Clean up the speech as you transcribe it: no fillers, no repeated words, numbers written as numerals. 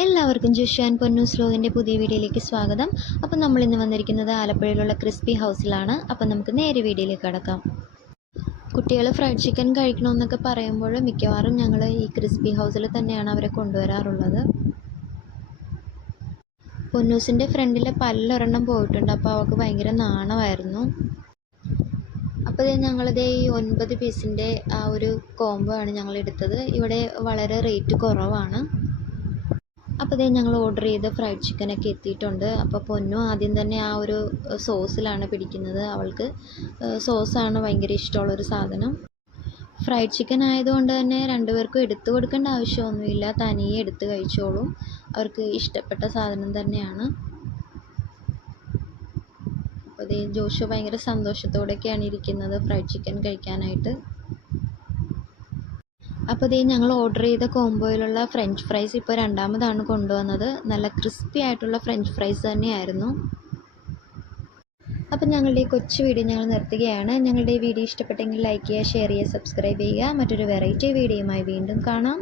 എല്ലാവർക്കും ജോഷു ആൻഡ് പൊന്നൂസ് വ്ലോഗിൻ്റെ പുതിയ വീഡിയോയിലേക്ക് സ്വാഗതം. അപ്പോൾ നമ്മൾ ഇന്ന് വന്നിരിക്കുന്നത് ആലപ്പുഴയിലുള്ള ക്രിസ്പി ഹൗസിലാണ്. അപ്പോൾ നമുക്ക് നേരെ വീഡിയോയിലേക്ക് കടക്കാം. കുട്ടികൾ ഫ്രൈഡ് ചിക്കൻ കഴിക്കണമെന്നൊക്കെ പറയുമ്പോൾ മിക്കവാറും ഞങ്ങൾ ഈ ക്രിസ്പി ഹൗസിൽ തന്നെയാണ് അവരെ കൊണ്ടുവരാറുള്ളത്. പൊന്നൂസിൻ്റെ ഫ്രണ്ടിലെ പല്ലൊരെണ്ണം പോയിട്ടുണ്ട്. അപ്പോൾ അവൾക്ക് ഭയങ്കര നാണമായിരുന്നു. അപ്പോൾ ഞങ്ങളിത് ഈ 9 പീസിൻ്റെ ആ ഒരു കോംബോ ആണ് ഞങ്ങൾ എടുത്തത്. ഇവിടെ വളരെ റേറ്റ് കുറവാണ്. അപ്പോൾ ഞങ്ങൾ ഓർഡർ ചെയ്ത ഫ്രൈഡ് ചിക്കനൊക്കെ എത്തിയിട്ടുണ്ട്. അപ്പോൾ പൊന്നു ആദ്യം തന്നെ ആ ഒരു സോസിലാണ് പിടിക്കുന്നത്. അവൾക്ക് സോസാണ് ഭയങ്കര ഇഷ്ടമുള്ളൊരു സാധനം. ഫ്രൈഡ് ചിക്കൻ ആയതുകൊണ്ട് തന്നെ രണ്ടുപേർക്കും എടുത്തു കൊടുക്കേണ്ട ആവശ്യമൊന്നുമില്ല, തനിയെ എടുത്ത് കഴിച്ചോളും. അവർക്ക് ഇഷ്ടപ്പെട്ട സാധനം തന്നെയാണ്. അപ്പോൾ ജോഷു ഭയങ്കര സന്തോഷത്തോടെയൊക്കെയാണ് ഇരിക്കുന്നത് ഫ്രൈഡ് ചിക്കൻ കഴിക്കാനായിട്ട്. അപ്പോൾ ഞങ്ങൾ ഓർഡർ ചെയ്ത കോംബോയിലുള്ള ഫ്രഞ്ച് ഫ്രൈസ് ഇപ്പോൾ രണ്ടാമതാണ് കൊണ്ടുവന്നത്. നല്ല ക്രിസ്പി ആയിട്ടുള്ള ഫ്രഞ്ച് ഫ്രൈസ് തന്നെയായിരുന്നു. അപ്പം ഞങ്ങളുടെ ഈ കൊച്ചു വീഡിയോ ഞങ്ങൾ നിർത്തുകയാണ്. ഞങ്ങളുടെ ഈ വീഡിയോ ഇഷ്ടപ്പെട്ടെങ്കിൽ ലൈക്ക് ചെയ്യുക, ഷെയർ ചെയ്യുക, സബ്സ്ക്രൈബ് ചെയ്യുക. മറ്റൊരു വെറൈറ്റി വീഡിയോയുമായി വീണ്ടും കാണാം.